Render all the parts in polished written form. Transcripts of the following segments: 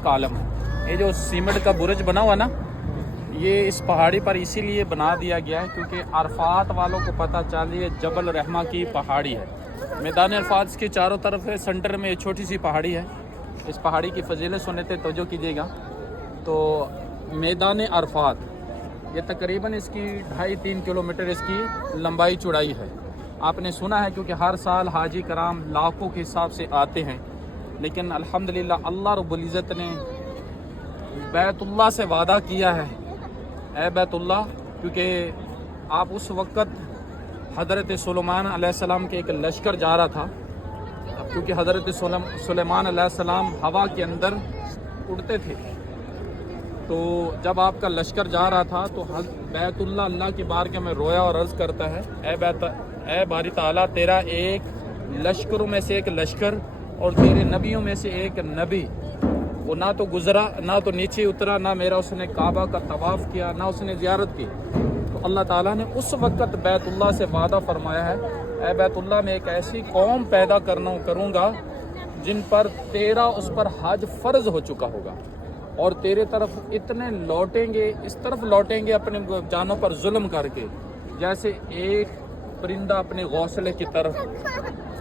Column है। ये जो सीमेंट का बुर्ज बना हुआ ना, ये इस पहाड़ी पर इसीलिए बना दिया गया है क्योंकि अरफात वालों को पता चल ये जबल रहमा की पहाड़ी है। मैदान अरफात के चारों तरफ है, सेंटर में ये छोटी सी पहाड़ी है। इस पहाड़ी की फजीलत सुनते तवज्जो कीजिएगा। तो मैदान अरफात ये तकरीबन इसकी 2.5-3 किलोमीटर इसकी लंबाई चौड़ाई है। आपने सुना है क्योंकि हर साल हाजी कराम लाखों के हिसाब से आते हैं, लेकिन अल्हम्दुलिल्लाह अल्लाह रब्बुल इज़्ज़त ने बैतुल्लाह से वादा किया है, ए बैतुल्लाह, क्योंकि आप उस वक़्त हज़रत सुलेमान अलैहिस्सलाम के एक लश्कर जा रहा था। अब क्योंकि हज़रत सुलेमान अलैहिस्सलाम हवा के अंदर उड़ते थे, तो जब आपका लश्कर जा रहा था तो बैतुल्लाह अल्लाह की बारगाह में रोया और अर्ज़ करता है, ए बारी ताला, तेरा एक लश्करों में से एक लश्कर और तेरे नबियों में से एक नबी, वो ना तो गुज़रा, ना तो नीचे उतरा, ना मेरा उसने काबा का तवाफ़ किया, ना उसने ज़ियारत की। तो अल्लाह ताला ने उस वक़्त बैतुल्लाह से वादा फरमाया है, ए बैतुल्लाह, मैं एक ऐसी कौम पैदा करूँगा जिन पर तेरा उस पर हज फ़र्ज़ हो चुका होगा और तेरे तरफ इतने लौटेंगे, इस तरफ लौटेंगे अपने जानों पर जुल्म करके, जैसे एक परिंदा अपने घोंसले की तरफ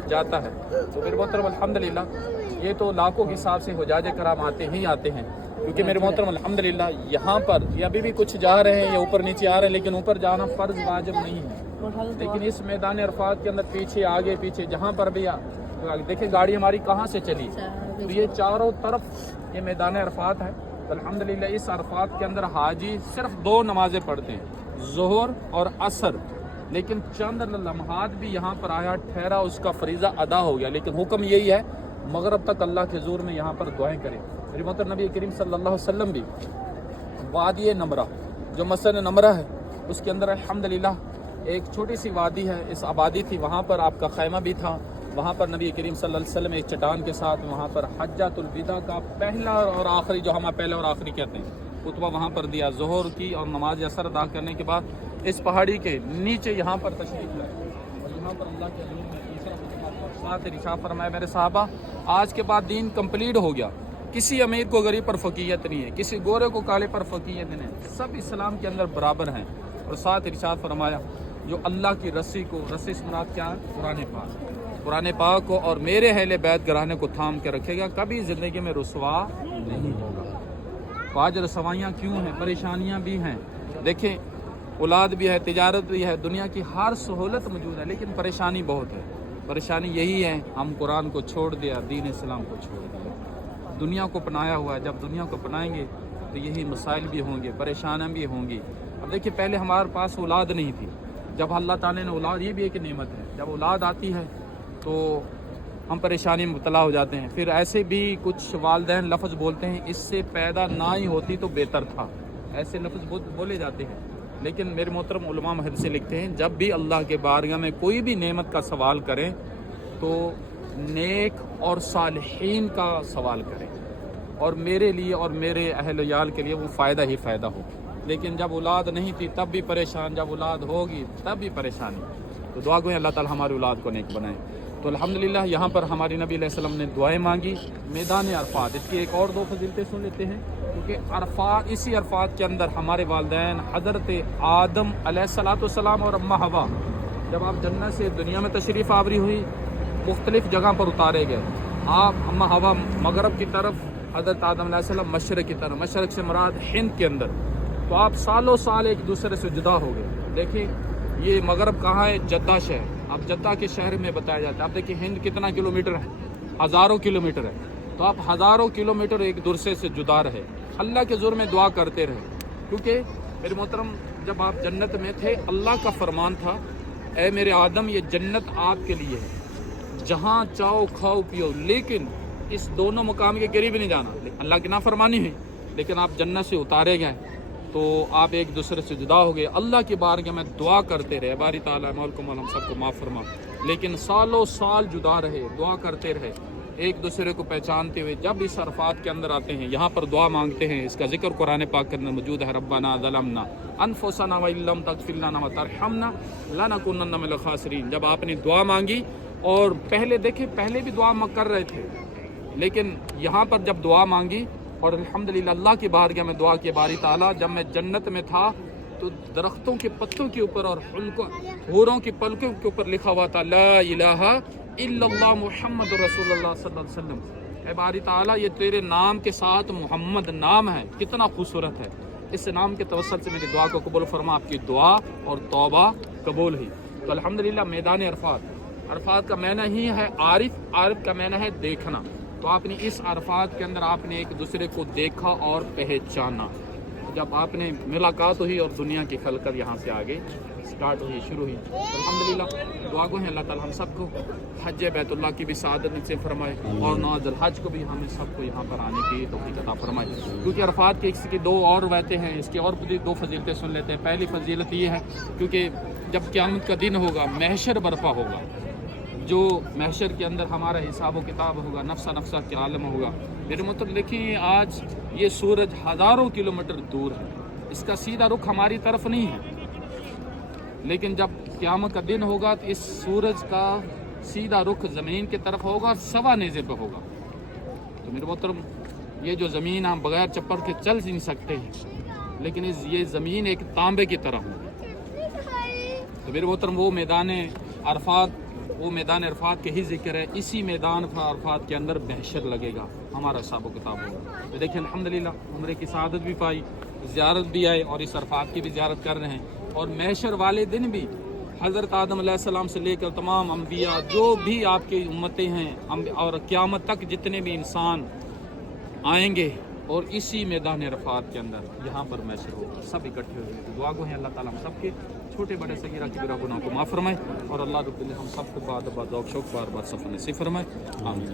जाता है। तो मेरे मोहतरम अल्हम्दुलिल्लाह ये तो लाखों के हिसाब से हुजाज कराम आते ही आते हैं, क्योंकि मेरे मोहतरम अल्हम्दुलिल्लाह यहाँ पर ये अभी भी कुछ जा रहे हैं या ऊपर नीचे आ रहे हैं, लेकिन ऊपर जाना फ़र्ज़ वाजिब नहीं है। लेकिन इस मैदान अरफात के अंदर पीछे आगे पीछे जहाँ पर भी देखिए गाड़ी हमारी कहाँ से चली, तो ये चारों तरफ ये मैदान अरफात है। अल्हम्दुलिल्लाह इस अरफात के अंदर हाजी सिर्फ 2 नमाज़ें पढ़ते हैं, ज़ोहर और असर, लेकिन चंद लम्हात भी यहाँ पर आया ठहरा, उसका फरीज़ा अदा हो गया। लेकिन हुक्म यही है मगरब तक अल्लाह के ज़ोर में यहाँ पर दुआएं करें। मेरे मोहतरम नबी करीम सल्लल्लाहु अलैहि वसल्लम भी वादी नमरा, जो मसन नमरा है, उसके अंदर अल्हम्दुलिल्लाह एक छोटी सी वादी है, इस आबादी थी, वहाँ पर आपका खैमा भी था। वहाँ पर नबी करीम सल्लल्लाहु अलैहि वसल्लम एक चट्टान के साथ वहाँ पर हज्जतुल विदा का पहला और आखिरी, जो हम पहले और आखिरी कहते हैं, खुतबा वहाँ पर दिया। ज़ोहर की और नमाज असर अदा करने के बाद इस पहाड़ी के नीचे यहाँ पर तशरीफ़ लाए और यहाँ पर अल्लाह के हज़ूर में तीसरा इरशाद फरमाया, मेरे साहबा, आज के बाद दीन कंप्लीट हो गया। किसी अमीर को गरीब पर फ़कीयत नहीं है, किसी गोरे को काले पर फ़कीयत नहीं है, सब इस्लाम के अंदर बराबर हैं। और साथ इरशाद फरमाया, जो अल्लाह की रस्सी को, रस्सी से मुराद क्या है, कुरान पाक को और मेरे अहले बैत घराने को थाम के रखेगा, कभी ज़िंदगी में रुसवा नहीं होगा। तो आज रसवाइयाँ क्यों हैं, परेशानियाँ भी हैं। देखें, औलाद भी है, तिजारत भी है, दुनिया की हर सहूलत मौजूद है, लेकिन परेशानी बहुत है। परेशानी यही है, हम कुरान को छोड़ दिया, दीन इस्लाम को छोड़ दिया, दुनिया को अपनाया हुआ है। जब दुनिया को अपनाएंगे तो यही मसाइल भी होंगे, परेशानियाँ भी होंगी। अब देखिए, पहले हमारे पास औलाद नहीं थी, जब अल्लाह ताला ने औलाद, ये भी एक नेमत है, जब औलाद आती है तो हम परेशानी में मुब्तला हो जाते हैं। फिर ऐसे भी कुछ वालिदैन लफ्ज़ बोलते हैं, इससे पैदा ना ही होती तो बेहतर था, ऐसे लफ्ज़ बोले जाते हैं। लेकिन मेरे मोहतरम उलमा महद से लिखते हैं, जब भी अल्लाह के बारगाह में कोई भी नेमत का सवाल करें तो नेक और सालिहीन का सवाल करें, और मेरे लिए और मेरे अहल याल के लिए वो फ़ायदा ही फ़ायदा हो। लेकिन जब औलाद नहीं थी तब भी परेशान, जब औलाद होगी तब भी परेशानी। तो दुआ गो अल्लाह ताला हमारी औलाद को नेक बनाए। तो अल्हम्दुलिल्लाह यहाँ पर हमारी नबी अलैहि सल्लम ने दुआएं मांगी मैदान अरफात। इसकी एक और 2 फजीलतें सुन लेते हैं, क्योंकि अरफात, इसी अरफात के अंदर हमारे वालिदैन हज़रत आदम अलैहिस्सलाम और अम्मा हवा, जब आप जन्नत से दुनिया में तशरीफ़ आवरी हुई, मुख्तलिफ़ जगह पर उतारे गए। आप अम्मा हवा मगरब की तरफ, हज़रत आदम अलैहिस्सलाम मशरक़ की तरफ, मशरक़ से मुराद हिंद के अंदर। तो आप सालों साल एक दूसरे से जुदा हो गए। देखिए, ये मगरब कहाँ है, जद्दा शहर। अब जद्दा के शहर में बताया जाता है। अब देखिए हिंद कितना किलोमीटर है, हज़ारों किलोमीटर है। तो आप हज़ारों किलोमीटर एक दूसरे से जुदा रहे, अल्लाह के ज़ोर में दुआ करते रहे। क्योंकि मेरे मोहतरम, जब आप जन्नत में थे, अल्लाह का फरमान था, ए मेरे आदम, ये जन्नत आपके लिए है, जहाँ चाहो खाओ पियो, लेकिन इस दोनों मकाम के करीब नहीं जाना। अल्लाह की नाफरमानी है, लेकिन आप जन्नत से उतारे गए तो आप एक दूसरे से जुदा हो गए। अल्लाह की बारगाह में दुआ करते रहे, बारी ताला मौल हम सबको माफ़ फरमा। लेकिन सालों साल जुदा रहे, दुआ करते रहे, एक दूसरे को पहचानते हुए। जब इस अरफात के अंदर आते हैं, यहाँ पर दुआ मांगते हैं, इसका जिक्र कुरान पाक के अंदर मौजूद है, रब्बना ज़लमना अनफुसना व इल्लम तगफिर लना व तरहमना लनकुनन्ना मिनल खासिरीन। जब आपने दुआ मांगी, और पहले देखे, पहले भी दुआ कर रहे थे, लेकिन यहाँ पर जब दुआ मांगी اور الحمدللہ اللہ کی بارگاہ میں دعا کی باری تعالیٰ جب میں جنت میں تھا تو درختوں کے پتوں کے اوپر اور حوروں کی پلکوں کے اوپر لکھا ہوا تھا لا الہ الا اللہ محمد رسول اللہ صلی اللہ علیہ وسلم. اے باری تعالیٰ یہ تیرے نام کے ساتھ محمد نام ہے، کتنا خوبصورت ہے. اس نام کے توسط سے میری دعا کو قبول فرما، آپ کی دعا اور توبہ قبول ہوئی. تو الحمدللہ میدان عرفات کا معنی ہی ہے عارف، عارف کا معنی ہے دیکھنا. تو آپ نے اس عرفات کے اندر آپ نے ایک دوسرے کو دیکھا اور پہچانا. جب آپ نے ملاقات ہوئی اور دنیا کی خلقت یہاں سے آگے سٹارٹ ہوئی، شروع ہوئی. الحمدللہ دعا گو ہیں اللہ تعالیٰ ہم سب کو حج بیت اللہ کی بھی سعادت نصیب فرمائے اور نوازل حج کو بھی ہمیں سب کو یہاں پر آنے کی توفیق عطا فرمائے. کیونکہ عرفات کی اس کی دو اور روایتیں ہیں، اس کی اور دو فضیلتیں سن لیتے ہیں. پہلی فضیلت یہ ہے کیونکہ جب قیامت کا دن ہوگا، محشر برپا ہوگا، جو محشر کے اندر ہمارا حساب و کتاب ہوگا، نفسہ نفسہ کے عالم ہوگا. میرے مطلب دیکھیے آج یہ سورج ہزاروں کلومیٹر دور ہے، اس کا سیدھا رخ ہماری طرف نہیں ہے، لیکن جب قیامت کا دن ہوگا تو اس سورج کا سیدھا رخ زمین کی طرف ہوگا، سوا نیزے پہ ہوگا. تو میرے محترم یہ جو زمین ہم بغیر چپل کے چل نہیں سکتے ہیں، لیکن یہ زمین ایک تانبے کی طرح ہوگی. تو میرے محترم وہ میدان عرفات کے ہی ذکر ہے. اسی میدان عرفات کے اندر محشر لگے گا، ہمارا حساب و کتاب ہوگا. تو دیکھیں الحمدللہ عمرے کی سعادت بھی پائی، زیارت بھی آئے اور اس عرفات کی بھی زیارت کر رہے ہیں. اور محشر والے دن بھی حضرت آدم علیہ السلام سے لے کر تمام انبیاء جو بھی آپ کی امتیں ہیں اور قیامت تک جتنے بھی انسان آئیں گے اور اسی میدان عرفات کے اندر یہاں پر محشر ہوگا، سب اکٹھے ہوئے. تو دعا گو ہیں اللہ تعالیٰ ہم سب کے چھوٹے بڑے صغیرہ کبیرہ گناہوں کو معاف فرمائے اور اللہ رب العزت ہم سب کو بعد ذوق شوق بار بار سفر نصیب فرمائے. آمین.